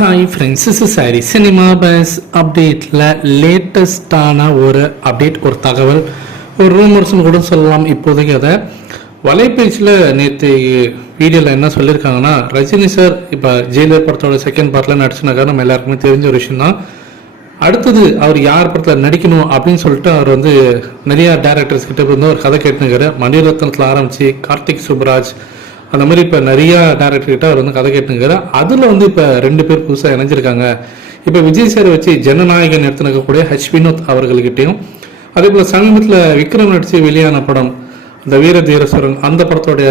Hi friends, is sorry cinema bus அப்டேட்டில் லேட்டஸ்டான ஒரு update, ஒரு தகவல், ஒரு ரூமர்ஸ்னு கூட சொல்லலாம். இப்போதைக்கு அதை வலைபேச்சில் நேற்று வீடியோவில் என்ன சொல்லியிருக்காங்கன்னா, ரஜினி சார் இப்போ ஜெயிலர் படத்தோட செகண்ட் பார்ட்டில் நடிச்சுனாக்கா நம்ம எல்லாருக்குமே தெரிஞ்ச ஒரு விஷயம் தான். அடுத்தது அவர் யார் படத்தில் நடிக்கணும் அப்படின்னு சொல்லிட்டு அவர் வந்து நிறையா டேரக்டர்ஸ் கிட்ட இருந்து ஒரு கதை கேட்டுனுக்காரு. மணிரத்னத்தில் ஆரம்பித்து கார்த்திக் சுப்ராஜ் அந்த மாதிரி இப்போ நிறையா டேரக்டர்கிட்ட அவர் வந்து கதை கேட்டுங்கிறார். அதில் வந்து இப்போ 2 பேர் புதுசாக இணைஞ்சிருக்காங்க. இப்போ விஜய் சார் வச்சு ஜனநாயகன் எடுத்துனக்கூடிய வினோத் அவர்கள்கிட்டையும், அதே போல் சமீபத்தில் விக்ரம் நடித்து வெளியான படம் அந்த வீர தீரஸ்வரன், அந்த படத்தோடைய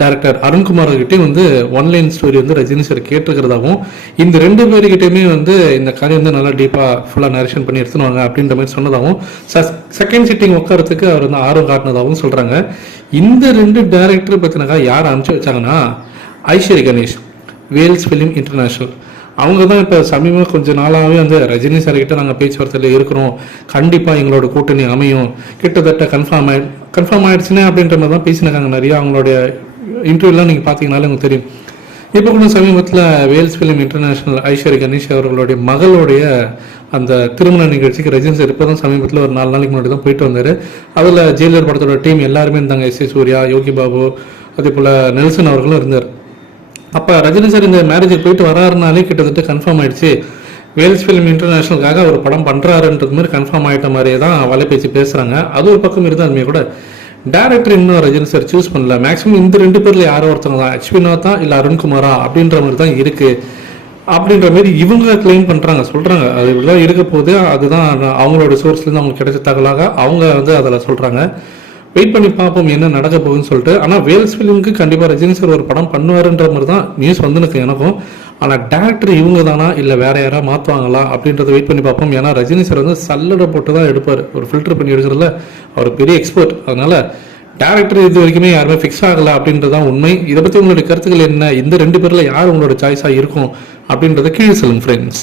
டேரக்டர் அருண்குமார்கிட்டையும் வந்து ஒன்லைன் ஸ்டோரி வந்து ரஜினி சார் கேட்டிருக்கிறதாகவும், இந்த 2 பேர்கிட்டையுமே வந்து இந்த கதை வந்து நல்லா டீப்பாக ஃபுல்லாக நரேஷன் பண்ணி எடுத்துனுவாங்க அப்படின்ற மாதிரி சொன்னதாகவும், செகண்ட் சிட்டிங் உட்காரத்துக்கு அவர் வந்து ஆர்வம் காட்டினதாகவும் சொல்கிறாங்க. இந்த 2 டேரக்டர் பற்றினாக்கா யார் அனுப்பிச்சு வச்சாங்கன்னா, ஐஸ்வரி கணேஷ், வேல்ஸ் ஃபிலிம் இன்டர்நேஷ்னல். அவங்க தான் இப்போ சமீபமாக கொஞ்சம் நாளாகவே வந்து ரஜினி சார்கிட்ட நாங்கள் பேச்சுவார்த்தையில் இருக்கிறோம், கண்டிப்பாக எங்களோட கூட்டணி அமையும், கிட்டத்தட்ட கன்ஃபார்ம் ஆயிடுச்சுன்னா அப்படின்ற மாதிரி தான் பேசினாங்க. நிறையா அவங்களுடைய இன்டர்வியூலாம் நீங்கள் பார்த்தீங்கனாலே உங்களுக்கு தெரியும். இப்போ கூட சமீபத்தில் வேல்ஸ் ஃபிலிம் இன்டர்நேஷ்னல் ஐஸ்வரி கணேஷ் அவர்களுடைய மகளுடைய அந்த திருமண நிகழ்ச்சிக்கு ரஜினி சார் இப்போ தான் சமீபத்தில் ஒரு 4 நாளைக்கு முன்னாடி தான் போயிட்டு வந்தார். அதில் ஜெயிலர் படத்தோட டீம் எல்லாருமே இருந்தாங்க. எஸ். சூர்யா, யோகி பாபு, அதே போல் நெல்சன் அவர்களும் இருந்தார். அப்போ ரஜினி சார் இந்த மேரேஜுக்கு போயிட்டு வராருனாலே கிட்டத்தட்ட கன்ஃபார்ம் ஆயிடுச்சு, வேல்ஸ் ஃபிலிம் இன்டர்நேஷ்னலுக்காக ஒரு படம் பண்ணுறாருன்றது மாதிரி கன்ஃபார்ம் ஆகிட்ட மாதிரியே தான் வலைபேச்சு பேசுகிறாங்க. அது ஒரு பக்கம் இருந்தாலுமே கூட டேரக்டர் இன்னும் ரஜினி சார் சூஸ் பண்ணல. மேக்ஸிமம் இந்த 2 பேரில் யாரோ ஒருத்தவங்க தான், வினோத்தா இல்லை அருண்குமாரா அப்படின்ற மாதிரி தான் இருக்குது அப்படின்ற மாதிரி இவங்க கிளைம் பண்ணுறாங்க, சொல்கிறாங்க. அது இப்படிதான் இருக்க போது, அதுதான் அவங்களோட சோர்ஸ்லேருந்து அவங்களுக்கு கிடைச்ச தகவலாக அவங்க வந்து அதில் சொல்கிறாங்க. வெயிட் பண்ணி பார்ப்போம் என்ன நடக்க போகுதுன்னு சொல்லிட்டு. ஆனால் வேல்ஸ் ஃபிலிமுக்கு கண்டிப்பாக ரஜினி சார் ஒரு படம் பண்ணுவாருன்ற மாதிரி தான் நியூஸ் வந்து எனக்கும். ஆனால் டேரக்டர் இவங்க தானா இல்லை வேற யாராவது மாற்றுவாங்களா அப்படின்றத வெயிட் பண்ணி பார்ப்போம். ஏன்னா ரஜினி சார் வந்து சல்லடை போட்டு தான் எடுப்பார், ஒரு ஃபில்டர் பண்ணி எடுக்கிறதுல அவர் பெரிய எக்ஸ்பர்ட். அதனால டேரக்டர் இது வரைக்குமே யாருமே ஃபிக்ஸ் ஆகலை அப்படின்றதான் உண்மை. இதை பற்றி உங்களுடைய கருத்துக்கள் என்ன? இந்த 2 பேரில் யார் உங்களோட சாய்ஸாக இருக்கும் அப்படின்றத கீழே சொல்லுங்க ஃப்ரெண்ட்ஸ்.